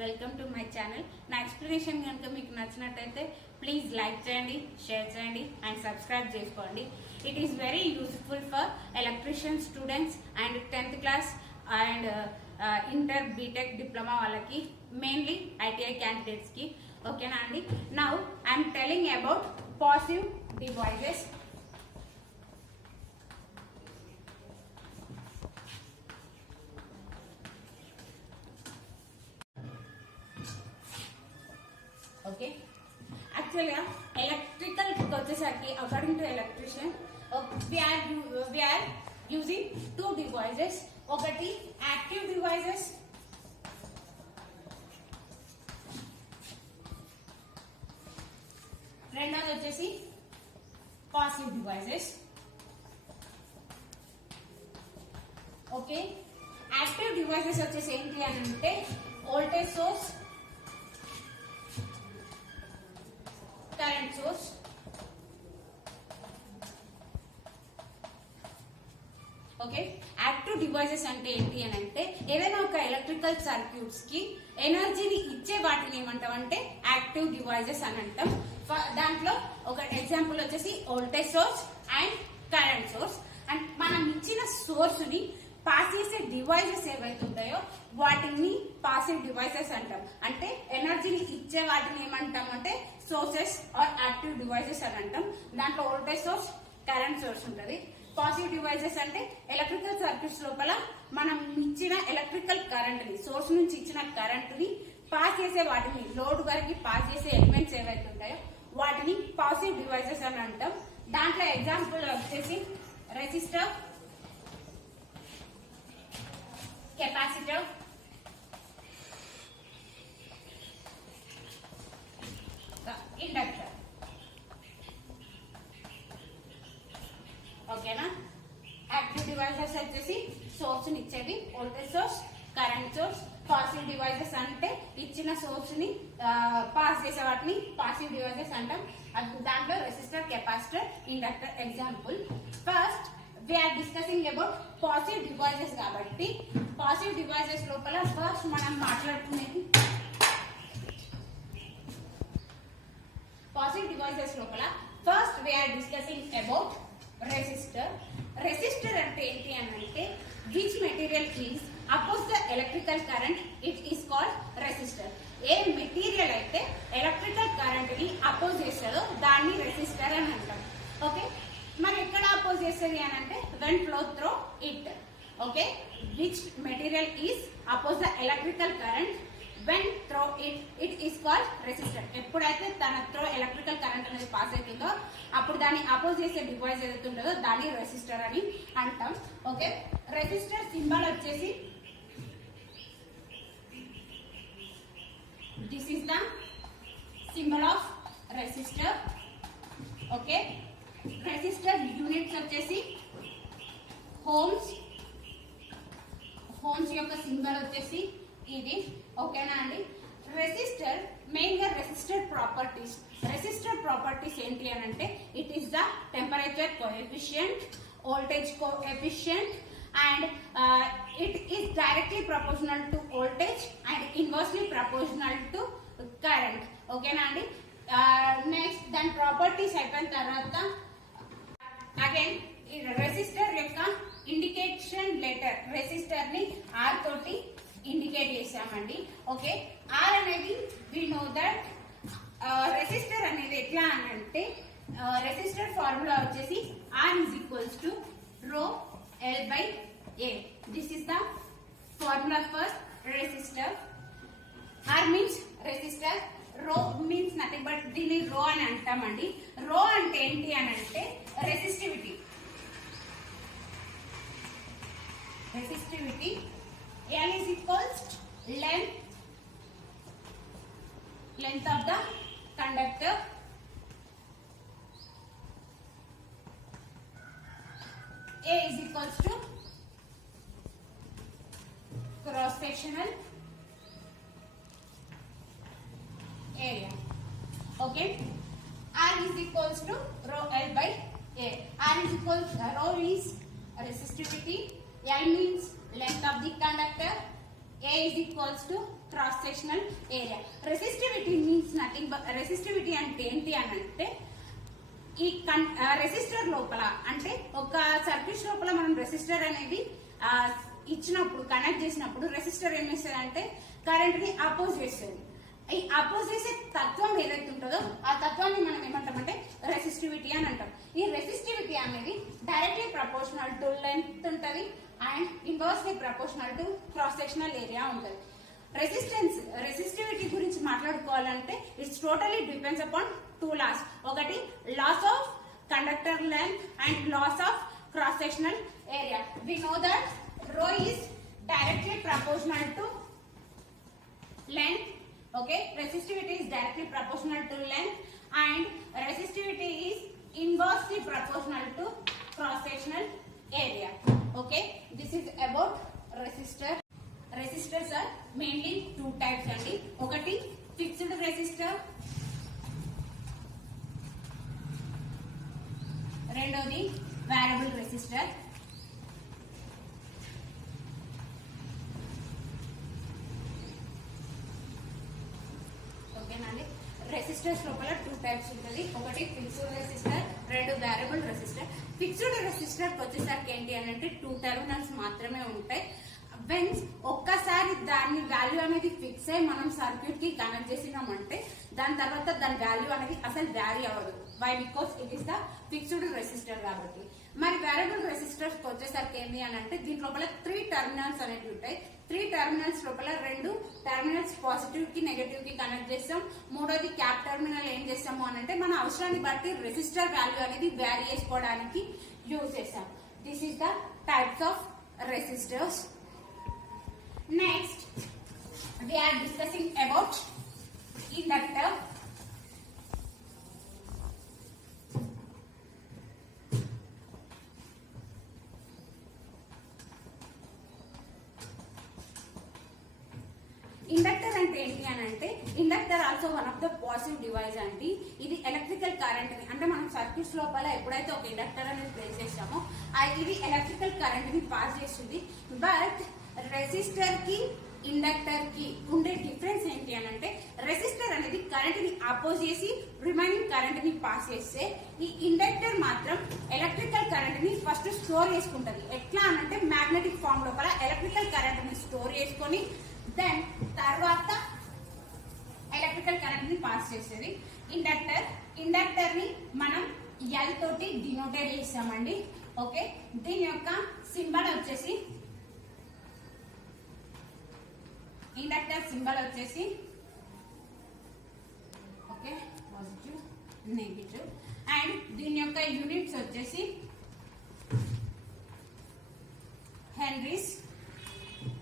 Welcome to my channel. నా explanation కనుక మీకు నచ్చినట్టయితే ప్లీజ్ లైక్ చేయండి, షేర్ చేయండి అండ్ సబ్స్క్రైబ్ చేసుకోండి. It is very useful for electrician students and 10th class and inter B Tech diploma వాళ్ళకి, మెయిన్లీ ఐటీఐ క్యాండిడేట్స్ కి. ఓకేనా అండి? Now I'm telling about passive devices. Okay, యాక్చువల్గా ఎలక్ట్రికల్ వచ్చేసరికి according to electrician we are using two devices. ఒకటి active devices, రెండోది వచ్చేసి passive devices. Okay, active devices వచ్చేసి ఏంటి అని అంటే voltage source, current source. Okay, active devices అంటే ఏంటి అని అంటే ఏదైనా ఒక ఎలక్ట్రికల్ సర్క్యూట్స్ కి ఎనర్జీని ఇచ్చే వాటిని ఏమంటామంటే యాక్టివ్ డివైజెస్ అని అంటాం. దాంట్లో ఒక ఎగ్జాంపుల్ వచ్చేసి voltage source and current source. And మనం ఇచ్చిన సోర్స్ ని పాస్ చేసే డివైజెస్ ఏవైతే ఉంటాయో వాటిని పాసివ్ డివైసెస్ అంటాం. అంటే ఎనర్జీని ఇచ్చే వాటిని ఏమంటాం అంటే సోర్సెస్ ఆర్ యాక్టివ్ డివైసెస్ అని అంటాం. దాంట్లో వోల్టేజ్ సోర్స్, కరెంట్ సోర్స్ ఉంటుంది. పాసివ్ డివైసెస్ అంటే ఎలక్ట్రికల్ సర్క్యూట్స్ లోపల మనం ఇచ్చిన ఎలక్ట్రికల్ కరెంట్ ని, సోర్స్ నుంచి ఇచ్చిన కరెంట్ ని పాస్ చేసే వాటిని, లోడ్ వరకు పాస్ చేసే ఎలిమెంట్స్ ఏవైతే ఉంటాయో వాటిని పాసివ్ డివైసెస్ అని అంటాం. దాంట్లో ఎగ్జాంపుల్ వచ్చేసి రెసిస్టర్, కెపాసిటర్, ఇండక్టర్. ఓకేనా? యాక్టివ్ డివైసెస్ వచ్చేసి సోర్స్ ని ఇచ్చేవి voltage source, current source. Passive devices అంటే ఇచ్చిన సోర్స్ ని పాస్ చేసే వాటిని పాసివ్ డివైసెస్ అంటాం. దాంట్లో resistor, capacitor, inductor example. First we're discussing about passive devices కాబట్టి పాసివ్ డివైసెస్ లోపల ఫస్ట్ మనం మాట్లాడుకునేది పాసివ్ డివైసెస్ లోపల first we're discussing about resistor. Resistor అంటే ఏంటి అని అంటే which material is oppose the electrical current, it is called resistor. ఏ మెటీరియల్ అయితే ఎలక్ట్రికల్ కరెంట్ ని అపోజ్ చేస్తుందో దాన్ని రెసిస్టర్ అని అంటాం. ఓకే, మరి ఎక్కడ అపోజ్ చేస్తుంది అని అంటే when flow through it. Okay, which material is oppose the electrical current when through it is called resistor. ఎప్పుడైతే తన త్రో ఎలక్ట్రికల్ కరెంట్ అనేది పాస్ అవుతుందో అప్పుడు దాన్ని అపోజ్ చేసే డివైస్ ఏదైతే ఉంటుందో దాన్ని రెసిస్టర్ అని అంటాం. ఓకే, రెసిస్టర్ సింబల్ వచ్చేసి this is the symbol of resistor. Okay, resistor units వచ్చేసి ఓమ్స్. ఓమ్స్ యొక్క సింబల్ వచ్చేసి ఇది. ఓకేనా అండి? రెసిస్టర్ మెయిన్ గా రెసిస్టర్ ప్రాపర్టీస్ ఏంటి అని అంటే it is the temperature coefficient, voltage coefficient and it is directly proportional to voltage and inversely proportional to current. ఓకేనా అండి? నెక్స్ట్ దాని ప్రాపర్టీస్ అయిపోయిన తర్వాత అగైన్ రెసిస్టర్ యొక్క ఇండికేషన్ లెటర్, రెసిస్టర్ ని ఆర్ తోటి ఇండికేట్ చేసామండి. ఓకే, ఆర్ అనేది వి నో దట్ రెసిస్టర్ అనేది ఎట్లా అని అంటే రెసిస్టర్ ఫార్ములా వచ్చేసి R is equals to rho L by A. This is the formula for resistor. R means resistor, rho means nothing but దీన్ని rho అని అంటామండి. రో అంటే ఏంటి అని అంటే resistivity. L is equals length of the conductor. A is equals to cross sectional area. Okay, R is equals to rho L by A. R is equals rho is resistivity, L means length of the conductor, A is equals to cross sectional area. Resistivity means nothing but, resistivity అంటే ఏంటి అని అంటే ఈ resistor లోపల అంటే ఒక circuit లోపల మనం రెసిస్టర్ అనేది ఇచ్చినప్పుడు కనెక్ట్ చేసినప్పుడు రెసిస్టర్ ఏం చేస్తుంది అంటే కరెంట్ ని అపోజ్ చేస్తుంది. ఈ అపోజ్ చేసే తత్వం ఏదైతే ఉంటుందో ఆ తత్వాన్ని మనం ఏమంటామంటే రెసిస్టివిటీ అని అంటాం. ఈ రెసిస్టివిటీ అనేది డైరెక్ట్లీ ప్రపోర్షనల్ టు లెంత్ ఉంటుంది and inversely proportional to cross sectional area ఉంటుంది. రెసిస్టివిటీ గురించి మాట్లాడుకోవాలంటే it's totally depends upon two laws. ఒకటి laws of conductor length and laws of cross sectional area. We know that rho is directly proportional to length. Okay, resistivity is directly proportional to length and resistivity is inversely proportional to cross sectional area. Okay, this is about resistor. Resistors are mainly two types andi. Okati fixed resistor, రెండోది variable resistor. Resistors లోపల two types ఉంటుంది. ఒకటి fixed resistor, రెండు variable resistor. Fixed resistor వచ్చేసరికి ఏంటి అని అంటే two terminals మాత్రమే ఉంటాయి. వెన్స్ ఒక్కసారి దాని వాల్యూ అనేది ఫిక్స్ అయ్యి మనం సర్క్యూట్ కి కనెక్ట్ చేసినామంటే దాని తర్వాత దాని వాల్యూ అనేది అసలు వ్యారీ అవ్వదు. Why? Because it is the fixed resistor కాబట్టి. మరి వేరియబుల్ రెసిస్టర్స్ వచ్చేసరికి ఏంటి అని అంటే దీని లోపల 3 టెర్మినల్స్ అనేవి ఉంటాయి. 3 టెర్మినల్స్ లోపల 2 టెర్మినల్స్ పాజిటివ్ కి నెగటివ్ కి కనెక్ట్ చేస్తాం. మూడోది క్యాప్ టెర్మినల్ ఏం చేస్తాము అని అంటే మన అవసరాన్ని బట్టి రెసిస్టర్ వాల్యూ అనేది వ్యారీ చేసుకోవడానికి యూజ్ చేస్తాం. This is the types of resistors. Next we are discussing about inductor. Inductor అంటే ఏంటి అని అంటే inductor also one of the positive device అండి. ఇది ఎలక్ట్రికల్ కరెంట్ ని అంటే మనం సర్క్యూట్స్ లోపల ఎప్పుడైతే ఒక ఇండక్టర్ అనేది ప్లేస్ చేస్తామో ఇది ఎలక్ట్రికల్ కరెంట్ ని పాస్ చేస్తుంది. బట్ రెసిస్టర్ కి ఇండక్టర్ కి ఉండే డిఫరెన్స్ ఏంటి అని అంటే రెసిస్టర్ అనేది కరెంట్ ని అపోజ్ చేసి రిమైనింగ్ కరెంట్ ని పాస్ చేస్తే ఈ ఇండక్టర్ మాత్రం ఎలక్ట్రికల్ కరెంట్ ని ఫస్ట్ స్టోర్ చేసుకుంటది. ఎట్లా అనంటే మ్యాగ్నెటిక్ ఫామ్ లోపల ఎలక్ట్రికల్ కరెంట్ ని స్టోర్ చేసుకొని దెన్ తర్వాత ఎలక్ట్రికల్ కరెంట్ ని పాస్ చేసేది ఇండక్టర్ ని మనం ఎల్ తోటి డినోటేట్ చేస్తామండి. ఓకే, దీని యొక్క సింబల్ వచ్చేసి ఇండక్టర్ సింబల్ వచ్చేసి ఓకే పాజిటివ్ నెగిటివ్ అండ్ దీని యొక్క యూనిట్స్ వచ్చేసి హెన్రీస్.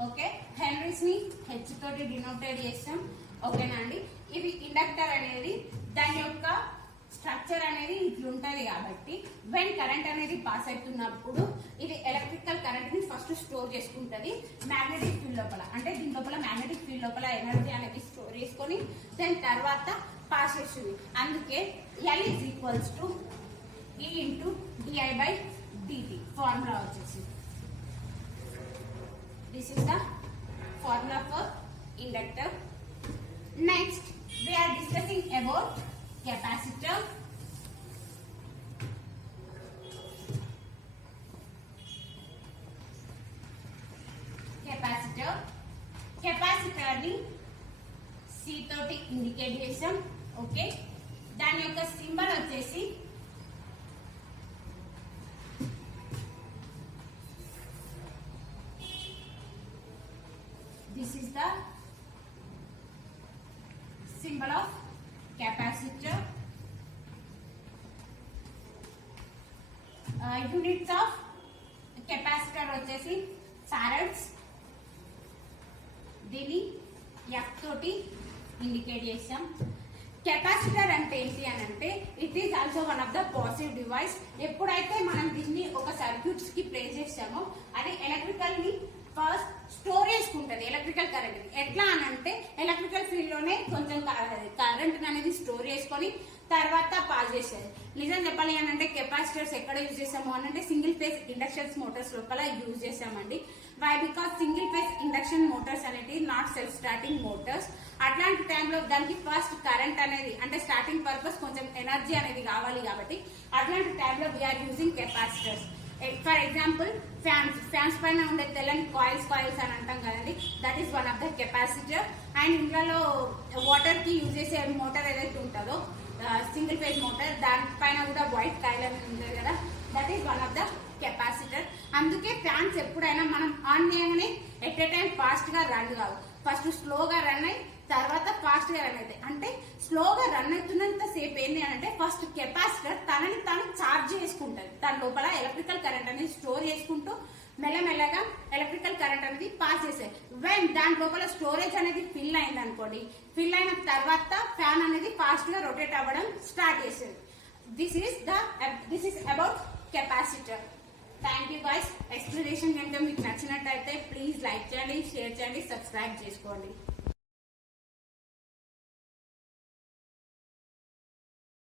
ఓకే, హెన్రీస్ ని హెచ్ తోటి డినోటేట్ చేస్తాం. ఓకేనా అండి. ఇది ఇండక్టర్ అనేది దాని యొక్క స్ట్రక్చర్ అనేది ఇట్లుంటది కాబట్టి వెన్ కరెంట్ అనేది పాస్ అవుతున్నప్పుడు ఇది ఎలక్ట్రికల్ కరెంట్ ని ఫస్ట్ స్టోర్ చేసుకుంటది మ్యాగ్నెటిక్ ఫీల్డ్ లోపల. అంటే దీని లోపల మ్యాగ్నెటిక్ ఫీల్డ్ లోపల ఎనర్జీ అనేది స్టోర్ చేసుకొని దాని తర్వాత పాస్ చేస్తుంది. అందుకే L is equals to E into DI by DT formula వచ్చేసి. This is the formula for inductor. Next we are discussing about capacitor. Capacitor ని C తోటి ఇండికేట్ చేసాం. ఓకే, దాని యొక్క సింబల్ వచ్చేసి this is the symbol of capacitor. Units of capacitor వచ్చేసి farads. దీన్ని F తోటి ఇండికేట్ చేసాం. కెపాసిటర్ అంటే ఏంటి అని అంటే it is also one of the positive device. ఎప్పుడైతే మనం దీన్ని ఒక సర్క్యూట్స్ కి ప్లేస్ చేసామో అది ఎలక్ట్రికల్ ని ఫస్ట్ స్టోర్ చేసుకుంటది ఎలక్ట్రికల్ కరెంట్. ఎట్లా అని అంటే ఎలక్ట్రికల్ ఫీల్డ్ లోనే కొంచెం కరెంట్ అనేది స్టోర్ చేసుకొని తర్వాత పాస్ చేసేది. నిజం చెప్పాలి అని అంటే కెపాసిటర్స్ ఎక్కడ యూజ్ చేసాము అని అంటే సింగిల్ ఫేజ్ ఇండక్షన్స్ మోటార్స్ లోపల యూజ్ చేసామండి. Why because single phase induction motors అనేది నాట్ సెల్ఫ్ స్టార్టింగ్ మోటార్స్. అట్లాంటి టైంలో దానికి ఫస్ట్ కరెంట్ అనేది అంటే స్టార్టింగ్ పర్పస్ కొంచెం ఎనర్జీ అనేది కావాలి కాబట్టి అట్లాంటి టైంలో we're using capacitors. For example fans పైన ఉండే తెల్లని కాయిల్స్ అని అంటాం కదండి, that is one of the capacitor. And ఇంట్లో వాటర్ కి యూజ్ చేసే మోటార్ ఏదైతే ఉంటుందో సింగిల్ ఫేజ్ మోటార్ దానిపైన కూడా వైట్ కాయిల్ అనేది ఉంటుంది కదా, that is one of the capacitor. అందుకే ఫ్యాన్స్ ఎప్పుడైనా మనం ఆన్ చేయగానే ఎట్ ఏ టైం ఫాస్ట్ గా రన్ కావు, ఫస్ట్ స్లోగా రన్ అయ్యి తర్వాత ఫాస్ట్ గా రన్ అవుతాయి. అంటే స్లోగా రన్ అవుతున్నంత సేపు ఏంటి అంటే ఫస్ట్ కెపాసిటర్ తనని తాను ఛార్జ్ చేసుకుంటది, తన లోపల ఎలక్ట్రికల్ కరెంట్ అనేది స్టోర్ చేసుకుంటూ మెల్లమెల్లగా ఎలక్ట్రికల్ కరెంట్ అనేది పాస్ చేసేది. వెన్ దాని లోపల స్టోరేజ్ అనేది ఫిల్ అయింది అనుకోండి, ఫిల్ అయిన తర్వాత ఫ్యాన్ అనేది ఫాస్ట్ గా రొటేట్ అవ్వడం స్టార్ట్ చేసేది. This is about capacitor. Thank you guys. Explanation కనుక మీకు నచ్చినట్టయితే ప్లీజ్ లైక్ చేయండి, షేర్ చేయండి, సబ్స్క్రైబ్ చేసుకోండి.